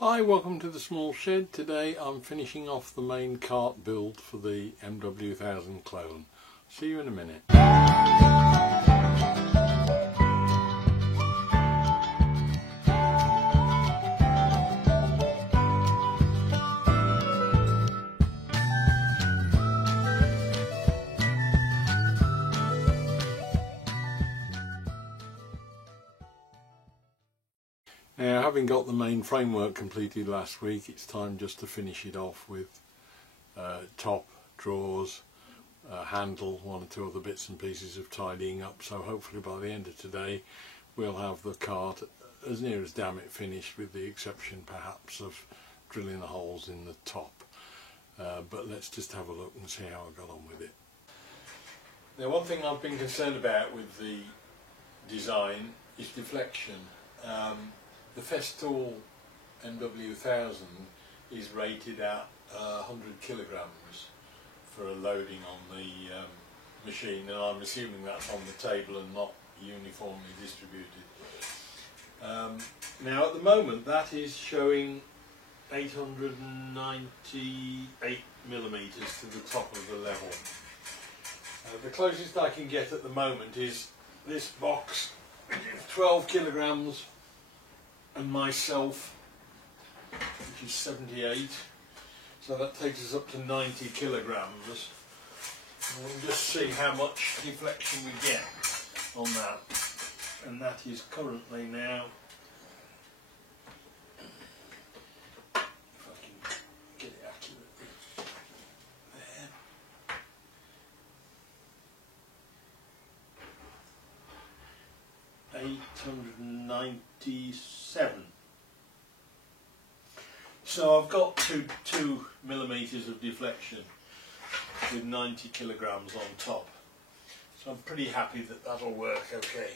Hi, welcome to the small shed. Today I'm finishing off the main cart build for the MW1000 clone. See you in a minute. Now, having got the main framework completed last week, it's time just to finish it off with top, drawers, handle, one or two other bits and pieces of tidying up. So hopefully by the end of today we'll have the cart as near as damn it finished, with the exception perhaps of drilling the holes in the top. But let's just have a look and see how I got on with it. Now, one thing I've been concerned about with the design is deflection. The Festool MW1000 is rated at 100 kilograms for a loading on the machine, and I'm assuming that's on the table and not uniformly distributed. Now at the moment that is showing 898 millimeters to the top of the level. The closest I can get at the moment is this box, which is 12 kilograms, and myself, which is 78, so that takes us up to 90 kilograms. And we'll just see how much deflection we get on that, and that is currently now, if I can get it accurately, there, 897. So I've got 2 millimeters of deflection with 90 kilograms on top. So I'm pretty happy that that'll work okay.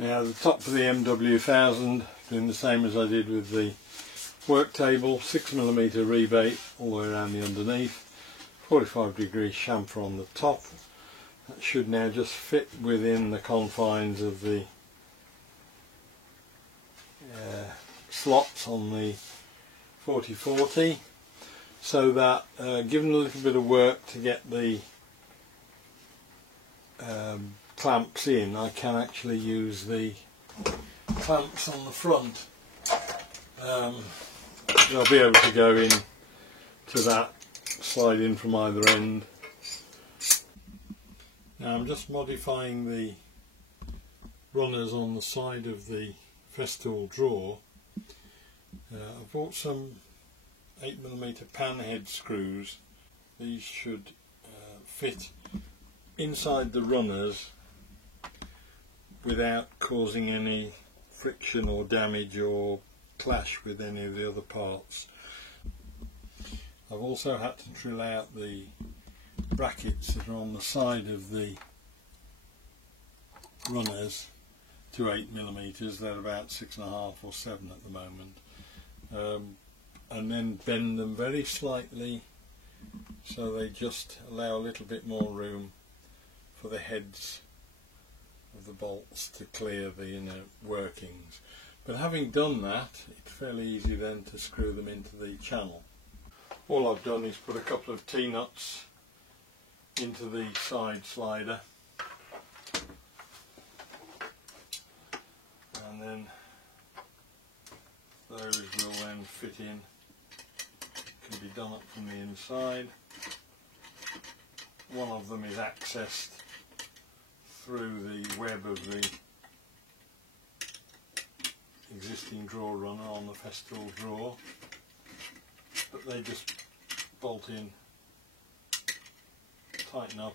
Now the top of the MW1000, doing the same as I did with the work table, 6mm rebate all the way around the underneath, 45-degree chamfer on the top. That should now just fit within the confines of the slots on the 4040, so that given a little bit of work to get the clamps in, I can actually use the clamps on the front. I'll be able to go in to that, slide in from either end. Now I'm just modifying the runners on the side of the Festool drawer. I bought some 8mm pan head screws. These should fit inside the runners without causing any friction or damage or clash with any of the other parts. I've also had to drill out the brackets that are on the side of the runners to 8mm. They're about 6.5 or 7 at the moment, and then bend them very slightly so they just allow a little bit more room for the heads of the bolts to clear the inner workings. But having done that, it's fairly easy then to screw them into the channel. All I've done is put a couple of T-nuts into the side slider, and then those will then fit in, can be done up from the inside. One of them is accessed through the web of the existing drawer runner on the Festool drawer, but they just bolt in tighten up.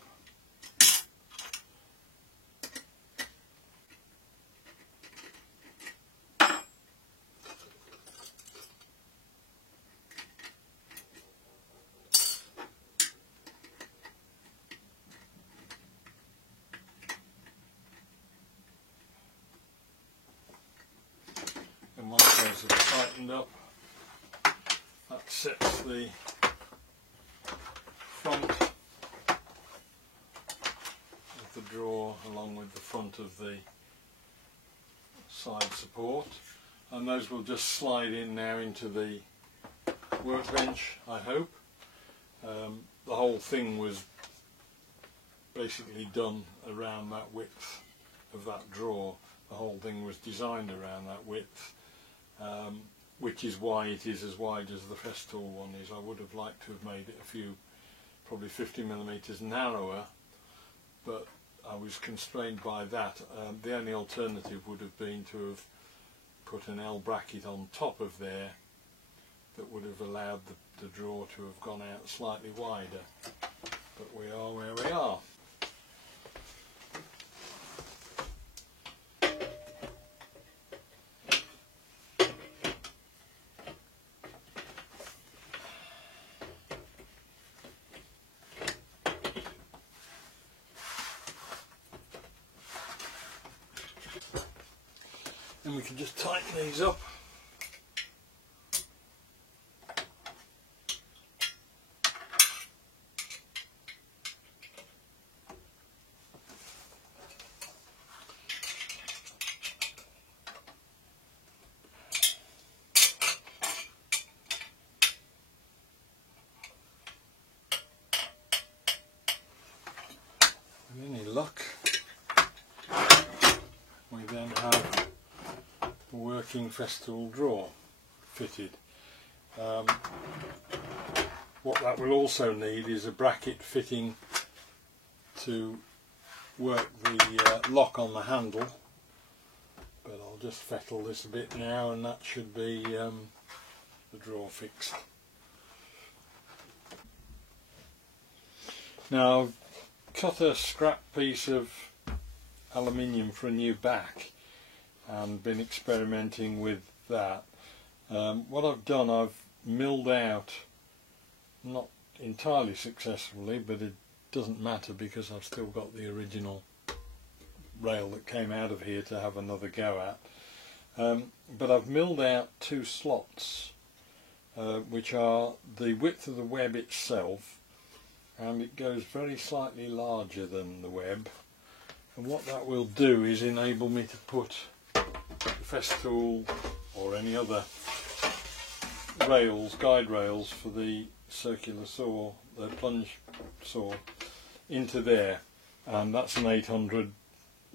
And once those are tightened up, that sets the front of the drawer along with the front of the side support, and those will just slide in now into the workbench, I hope. The whole thing was basically done around that width of that drawer. The whole thing was designed around that width, which is why it is as wide as the Festool one is. I would have liked to have made it a few, probably 50mm narrower, but I was constrained by that. The only alternative would have been to have put an L bracket on top of there that would have allowed the drawer to have gone out slightly wider. But we are where we are. And we can just tighten these up. With any luck, we then have a working Festool drawer fitted. What that will also need is a bracket fitting to work the lock on the handle, but I'll just fettle this a bit now and that should be the drawer fixed. Now I've cut a scrap piece of aluminium for a new back and been experimenting with that. What I've done, I've milled out, not entirely successfully, but it doesn't matter because I've still got the original rail that came out of here to have another go at. But I've milled out two slots which are the width of the web itself, and it goes very slightly larger than the web, and what that will do is enable me to put the Festool or any other rails, guide rails for the circular saw, the plunge saw, into there. And that's an 800.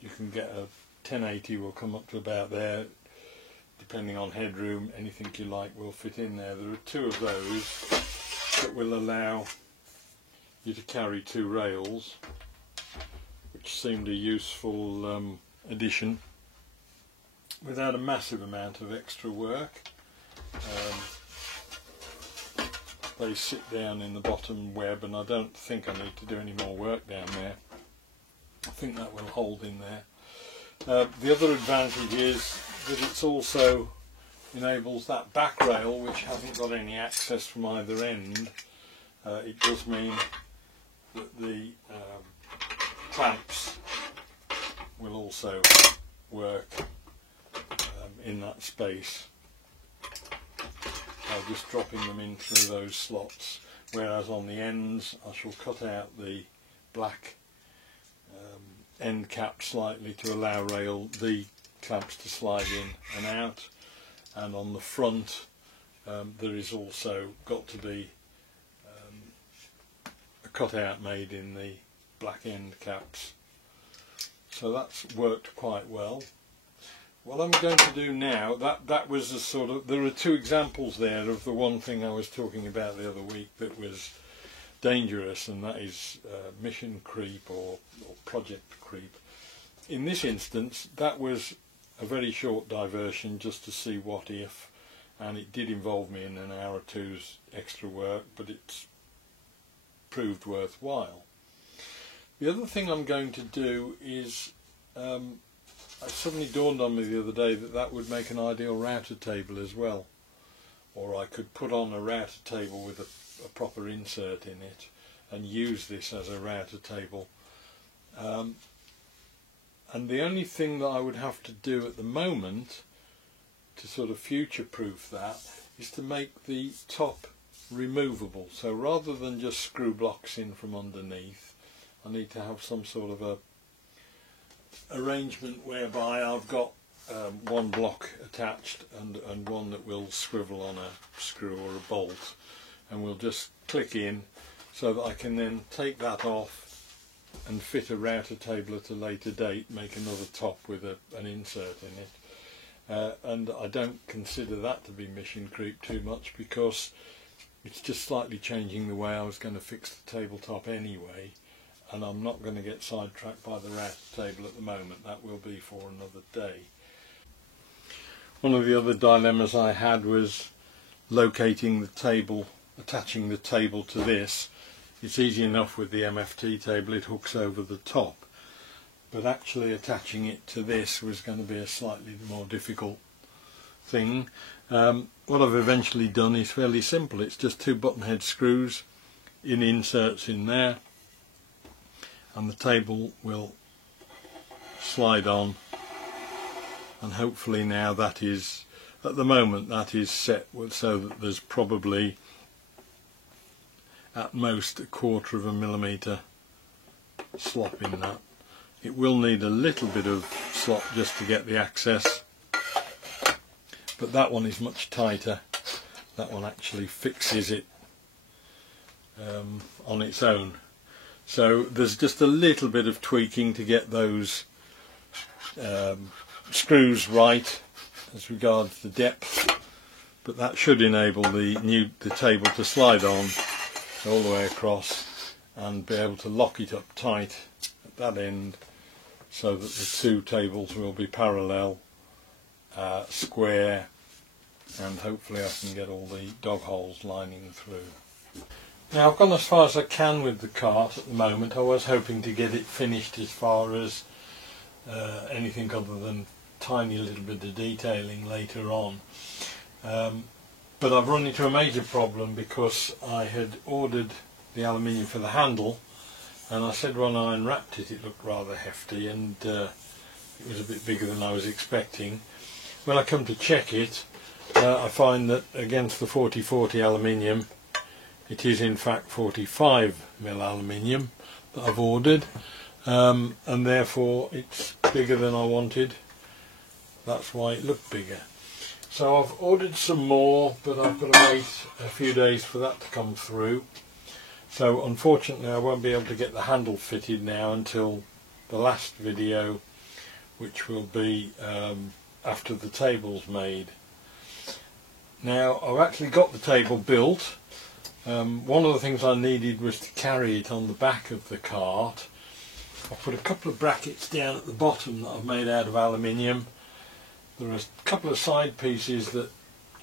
You can get a 1080 will come up to about there, depending on headroom. Anything you like will fit in there. There are two of those that will allow you to carry two rails, which seemed a useful addition without a massive amount of extra work. They sit down in the bottom web, and I don't think I need to do any more work down there. I think that will hold in there. The other advantage is that it's also enables that back rail, which hasn't got any access from either end. It does mean that the clamps will also work in that space by just dropping them in through those slots, whereas on the ends I shall cut out the black end cap slightly to allow the clamps to slide in and out, and on the front there is also got to be a cutout made in the black end caps. So that's worked quite well. What I'm going to do now, that was a sort of, there are two examples there of the one thing I was talking about the other week that was dangerous, and that is mission creep or project creep. In this instance, that was a very short diversion just to see what if, and it did involve me in an hour or two's extra work, but it's proved worthwhile. The other thing I'm going to do is, it suddenly dawned on me the other day that that would make an ideal router table as well. Or I could put on a router table with a proper insert in it and use this as a router table. And the only thing that I would have to do at the moment to sort of future-proof that is to make the top removable. So rather than just screw blocks in from underneath, I need to have some sort of a arrangement whereby I've got one block attached and one that will swivel on a screw or a bolt, and we'll just click in so that I can then take that off and fit a router table at a later date, make another top with an insert in it. And I don't consider that to be mission creep too much, because it's just slightly changing the way I was going to fix the tabletop anyway, and I'm not going to get sidetracked by the router table at the moment. That will be for another day. One of the other dilemmas I had was locating the table, attaching the table to this. It's easy enough with the MFT table, it hooks over the top, but actually attaching it to this was going to be a slightly more difficult thing. What I've eventually done is fairly simple. It's just 2 button head screws in inserts in there, and the table will slide on, and hopefully now that is, at the moment that is set so that there's probably at most 1/4 millimetre slop in that. It will need a little bit of slop just to get the access, but that one is much tighter. That one actually fixes it on its own. So there's just a little bit of tweaking to get those screws right as regards the depth, but that should enable the table to slide on all the way across and be able to lock it up tight at that end, so that the 2 tables will be parallel, square, and hopefully I can get all the dog holes lining through. Now I've gone as far as I can with the cart at the moment. I was hoping to get it finished as far as anything other than tiny little bit of detailing later on. But I've run into a major problem, because I had ordered the aluminium for the handle, and I said when I unwrapped it, it looked rather hefty, and it was a bit bigger than I was expecting. When I come to check it, I find that against the 40/40 aluminium, it is in fact 45mm aluminium that I've ordered, and therefore it's bigger than I wanted. That's why it looked bigger. So I've ordered some more, but I've got to wait a few days for that to come through. So unfortunately I won't be able to get the handle fitted now until the last video, which will be after the table's made. Now I've actually got the table built. One of the things I needed was to carry it on the back of the cart. I've put a couple of brackets down at the bottom that I've made out of aluminium. There are a couple of side pieces that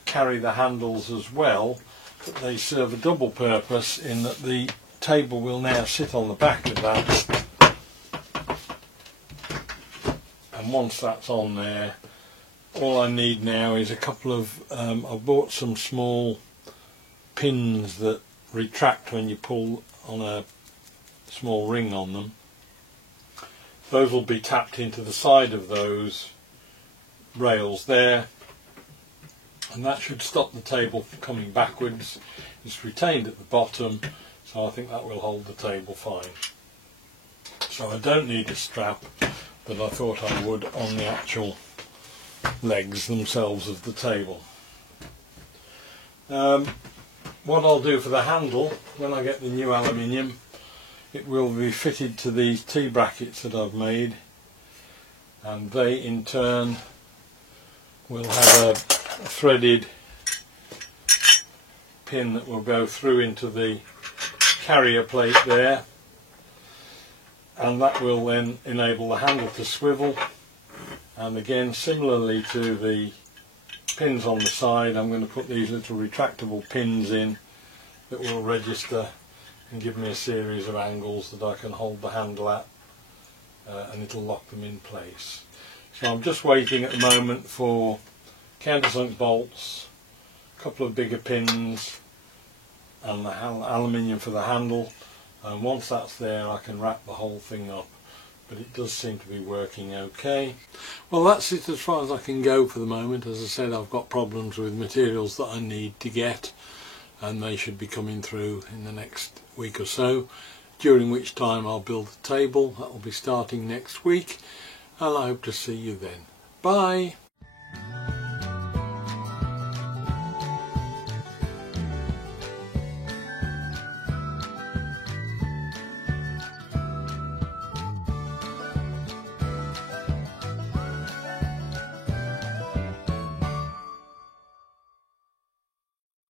carry the handles as well, but they serve a double purpose in that the table will now sit on the back of that, and once that's on there, all I need now is a couple of, I've bought some small pins that retract when you pull on a small ring on them. Those will be tapped into the side of those rails there, and that should stop the table from coming backwards. It's retained at the bottom, so I think that will hold the table fine. So I don't need a strap, but I thought I would on the actual legs themselves of the table. What I'll do for the handle, when I get the new aluminium, it will be fitted to these T-brackets that I've made, and they in turn will have a threaded pin that will go through into the carrier plate there, and that will then enable the handle to swivel. And again, similarly to the pins on the side, I'm going to put these little retractable pins in that will register and give me a series of angles that I can hold the handle at, and it'll lock them in place. So I'm just waiting at the moment for countersunk bolts, a couple of bigger pins and the aluminium for the handle, and once that's there I can wrap the whole thing up. But it does seem to be working okay. Well, that's it as far as I can go for the moment. As I said, I've got problems with materials that I need to get, and they should be coming through in the next week or so, during which time I'll build a table. That will be starting next week, and I hope to see you then. Bye!